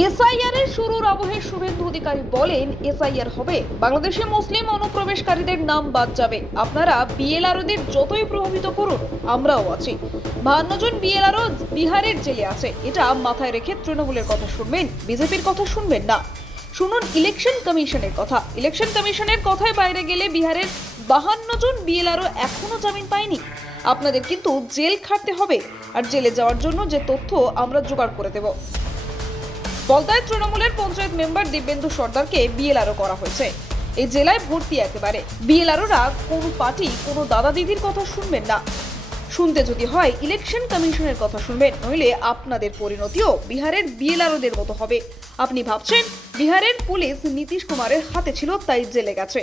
SIR এর শুরুর আবহে শুভেন্দু অধিকারী বলেন, এসআইআর হবে। বাংলাদেশে মুসলিম অনুপ্রবেশকারীদের নাম বাদ যাবে। আপনারা বিএলআরওদের যতই প্রভাবিত করুন, আমরাও আছি। বাহান্ন জন বিএলআরও বিহারের জেলে আছে। এটা মাথায় রেখে তৃণমূলের কথা শুনবেন, বিজেপির কথা শুনবেন না। শুনুন ইলেকশন কমিশনের কথা। ইলেকশন কমিশনের কথায় বাইরে গেলে বিহারের বাহান্ন জন বিএলআরও এখনও জামিন পায়নি। আপনাদের কিন্তু জেল খাটতে হবে। আর জেলে যাওয়ার জন্য যে তথ্য আমরা জোগাড় করে দেব। বলতায় তৃণমূলের পঞ্চায়েত মেম্বার দিব্যেন্দু সর্দারকে বিএলআরও করা হয়েছে। এই জেলায় ভর্তি একেবারে। বিএলআরওরা কোন পার্টি, কোনো দাদা দিদির কথা শুনবেন না। শুনতে যদি হয়, ইলেকশন কমিশনের কথা শুনবেন, নইলে আপনাদের পরিণতিও বিহারের বিএলআরওদের মতো হবে। আপনি ভাবছেন, বিহারের পুলিশ নীতিশ কুমারের হাতে ছিল, তাই জেলে গেছে।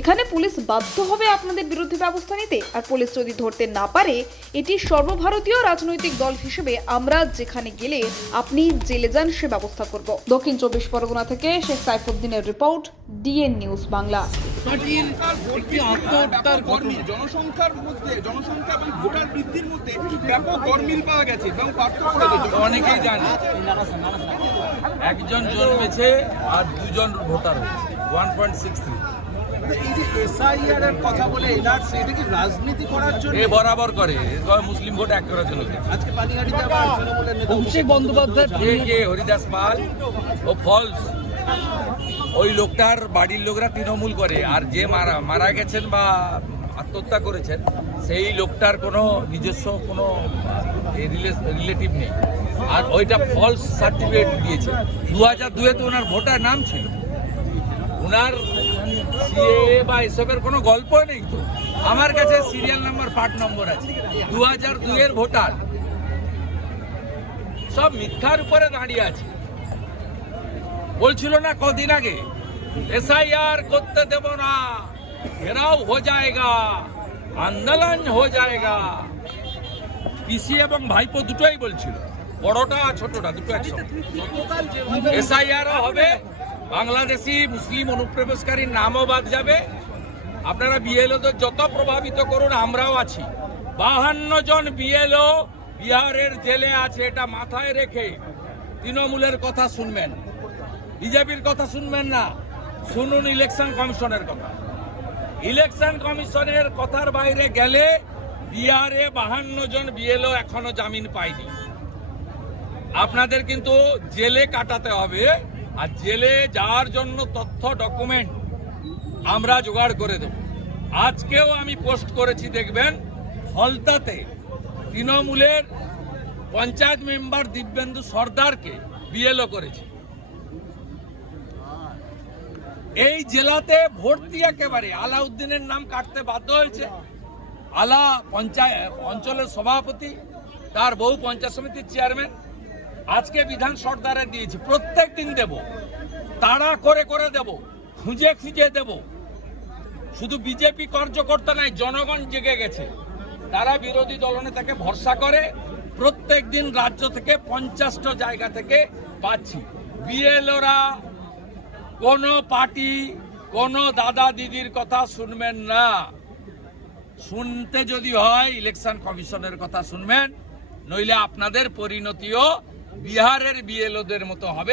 এখানে পুলিশ বাধ্য হবে আপনাদের বিরুদ্ধে ব্যবস্থা নিতে। আর পুলিশ যদি ধরতে না পারে এটি সর্বভারতীয় রাজনৈতিক দল হিসেবে আমরা যেখানে গেলে আপনি জেলে যান সে ব্যবস্থা করব। দক্ষিণ চব্বিশ পরগনা থেকে শেখ সাইফুদ্দিনের রিপোর্ট ডিএন নিউজ বাংলা। একটি আত্মহত্যার কর্মী জনসংখ্যার মধ্যে জনসংখ্যা এবং ভোটার বৃদ্ধির মধ্যে ব্যাপক গরমিল পাওয়া গেছে এবং পার্থক্য অনেকেই জানে। একজন জন্মেছে আর দুজন ভোটার হয়েছে। One point six three. এই যে এসআইআর এর কথা বলে এনআরসি এটা কি রাজনীতি করার জন্য এ বরাবর করে। মুসলিম ভোট এক করার জন্য। আজকে পানিহাটিতে আবার তৃণমূলের নেতা অভিষেক বন্দ্যোপাধ্যায় কে কে? হরিদাস পাল ও ফলস। ওই লোকটার বাড়ির লোকরা তৃণমূল করে। আর যে মারা মারা গেছেন বা আত্মহত্যা করেছেন সেই লোকটার কোনো নিজস্ব কোনো রিলেটিভ নেই। আর ওইটা ফলস সার্টিফিকেট দিয়েছে। দু হাজার দুয়ে তো ওনার ভোটার নাম ছিল। ওনার সিএ বা এসবের কোনো গল্প নেই তো। আমার কাছে সিরিয়াল নাম্বার, পার্ট নম্বর আছে। দু হাজার দুইয়ের ভোটার। সব মিথ্যার উপরে দাঁড়িয়ে আছে। বলছিল না কদিন আগে, এসআইআর করতে দেব না। ঘেরাও হো যায়গা, আন্দোলন হো যায়গা। পিসি এবং ভাইপো দুটোই বলছিল, বড়টা ছোটটা, দুটো একসঙ্গে। এসআইআর হবে বাংলাদেশি মুসলিম অনুপ্রবেশকারীর নামও বাদ যাবে। আপনারা বিএলওদের যত প্রভাবিত করুন, আমরাও আছি। বাহান্ন জন বিএলও বিহারের জেলে আছে, এটা মাথায় রেখে তৃণমূলের কথা শুনবেন। বিজেপির কথা শুনবেন না, শুনুন ইলেকশন কমিশনের কথা। ইলেকশন কমিশনের কথার বাইরে গেলে বিহারে বাহান্ন জন বিএলও এখনও জামিন পায়নি। আপনাদের কিন্তু জেলে কাটাতে হবে। আর জেলে যাওয়ার জন্য তথ্য ডকুমেন্ট আমরা জোগাড় করে দেব। আজকেও আমি পোস্ট করেছি, দেখবেন ফলতাতে তৃণমূলের পঞ্চায়েত মেম্বার দিব্যেন্দু সর্দারকে বিএলও করেছি। এই জেলাতে ভর্তি একেবারে। আলাউদ্দিনের নাম কাটতে বাধ্য হয়েছে। আলা পঞ্চায়েত, অঞ্চলের সভাপতি, তার বহু পঞ্চায়েত সমিতির চেয়ারম্যান আজকে বিধান সর্দারে দিয়েছি, প্রত্যেক দিন দেব। তাড়া করে করে দেব, খুঁজে খুঁজে দেব। শুধু বিজেপি কার্যকর্তা নাই, জনগণ জেগে গেছে। তারা বিরোধী দলনেতাকে ভরসা করে, প্রত্যেক দিন রাজ্য থেকে পঞ্চাশটা জায়গা থেকে পাচ্ছি। বিএলওরা, কোন পার্টি, কোন দাদা দিদির কথা শুনবেন না। শুনতে যদি হয় ইলেকশন কমিশনের কথা শুনবেন, নইলে আপনাদের পরিণতিও বিহারের বিএলওদের মতো হবে।